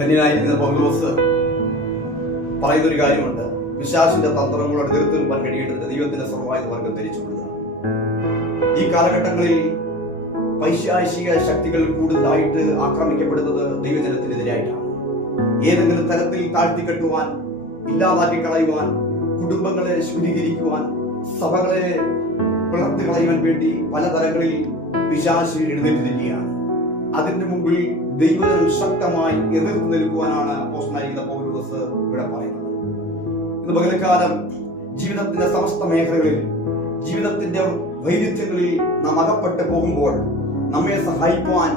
ധന്യനായിരിക്കുന്ന പൗലോസ് പറയുന്നൊരു കാര്യമുണ്ട്. പിശാചിന്റെ തന്ത്രങ്ങളോട് എതിർത്ത് നിൽക്കാൻ കഴിയേണ്ടത് ദൈവത്തിന്റെ സർവ്വായുധ വർഗം ധരിച്ചുകൊള്ളുക. ഈ കാലഘട്ടങ്ങളിൽ പൈശാചിക ശക്തികൾ കൂടുതലായിട്ട് ആക്രമിക്കപ്പെടുന്നത് ദൈവജനത്തിനെതിരായിട്ടാണ്. ഏതെങ്കിലും തരത്തിൽ താഴ്ത്തിക്കെട്ടുവാൻ, ഇല്ലാതാക്കി കളയുവാൻ, കുടുംബങ്ങളെ ശുദ്ധീകരിക്കുവാൻ, സഭകളെ പിളർത്തി കളയുവാൻ വേണ്ടി പലതരങ്ങളിൽ പിശാച് എഴുന്നേറ്റിരിക്കുകയാണ്. അതിന്റെ മുമ്പിൽ ദൈവജനം ശക്തമായി എതിർത്ത് നിൽക്കുവാനാണ് അപ്പോസ്തലനായിരിക്കുന്ന പൗലോസ് ഇവിടെ പറയുന്നത്. ഇന്ന് പകൽക്കാലം ജീവിതത്തിന്റെ സമസ്ത മേഖലകളിൽ, ജീവിതത്തിന്റെ വൈരുദ്ധ്യങ്ങളിൽ നാം അകപ്പെട്ട് പോകുമ്പോൾ നമ്മെ സഹായിക്കുവാൻ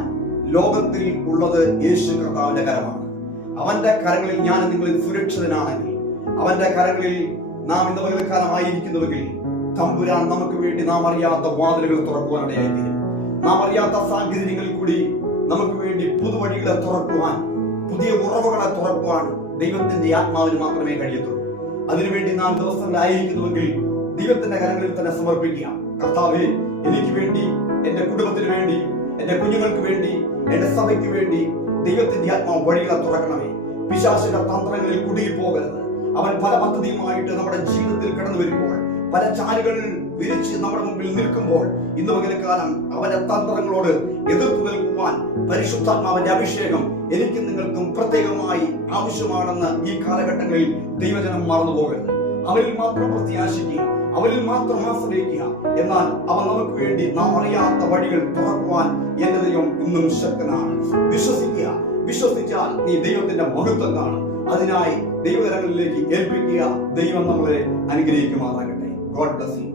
ലോകത്തിൽ ഉള്ളത് യേശു കർത്താവിന്റെ കരമാണ്. അവന്റെ കരങ്ങളിൽ ഞാൻ നിങ്ങളിൽ സുരക്ഷിതനാണെങ്കിൽ, അവന്റെ കരങ്ങളിൽ നാം ഇന്ന് പകൽക്കാലം ആയിരിക്കുന്നുവെങ്കിൽ തമ്പുരാൻ നമുക്ക് വേണ്ടി നാം അറിയാത്ത വാതിലുകൾ തുറക്കുവാനിടയായിത്തീരും. നാം അറിയാത്ത സാഹചര്യങ്ങളിൽ കൂടി നമുക്ക് വേണ്ടി പുതുവഴികളെ തുറക്കുവാൻ, പുതിയ ഉറവുകളെ തുറക്കുവാൻ ദൈവത്തിന്റെ ആത്മാവിന് മാത്രമേ കഴിയത്തുള്ളൂ. അതിനുവേണ്ടി നാം ദിവസങ്ങളായിരിക്കുന്നുവെങ്കിൽ ദൈവത്തിന്റെ കരങ്ങളിൽ തന്നെ സമർപ്പിക്കുക. കർത്താവേ, എനിക്ക് വേണ്ടി, എന്റെ കുടുംബത്തിന് വേണ്ടി, എന്റെ കുഞ്ഞുങ്ങൾക്ക് വേണ്ടി, എന്റെ സഭയ്ക്ക് വേണ്ടി ദൈവത്തിന്റെ ആത്മാവ് വഴികളെ തുറക്കണമേ. പിശാചിന്റെ തന്ത്രങ്ങളിൽ കുടുങ്ങി പോകരുത്. അവൻ പല പദ്ധതിയുമായിട്ട് നമ്മുടെ ജീവിതത്തിൽ കടന്നു വരുമ്പോൾ, പല ചാലുകൾ വിരിച്ച് നമ്മുടെ മുമ്പിൽ നിൽക്കുമ്പോൾ, ഇന്ന് പകൽക്കാലം അവന്റെ തന്ത്രങ്ങളോട് എതിർത്ത് നിൽക്കുവാൻ പരിശുദ്ധാത്മാവിന്റെ അഭിഷേകം എനിക്കും നിങ്ങൾക്കും പ്രത്യേകമായി ആവശ്യമാണെന്ന് ഈ കാലഘട്ടങ്ങളിൽ ദൈവജനം മറന്നു പോകരുത്. അവരിൽ മാത്രം പ്രത്യാശിക്കുക, അവരിൽ മാത്രം ആശ്രയിക്കുക. എന്നാൽ അവൻ നമുക്ക് വേണ്ടി നാം അറിയാത്ത വഴികൾ തുറക്കുവാൻ എന്റെ ദൈവം ഇന്നും ശക്തനാണ്. വിശ്വസിക്കുക. വിശ്വസിച്ചാൽ നീ ദൈവത്തിന്റെ മഹത്വം കാണും. അതിനായി ദൈവകരങ്ങളിലേക്ക് ഏൽപ്പിക്കുക. ദൈവം നമ്മളെ അനുഗ്രഹിക്കുമാറാകട്ടെ. God bless you.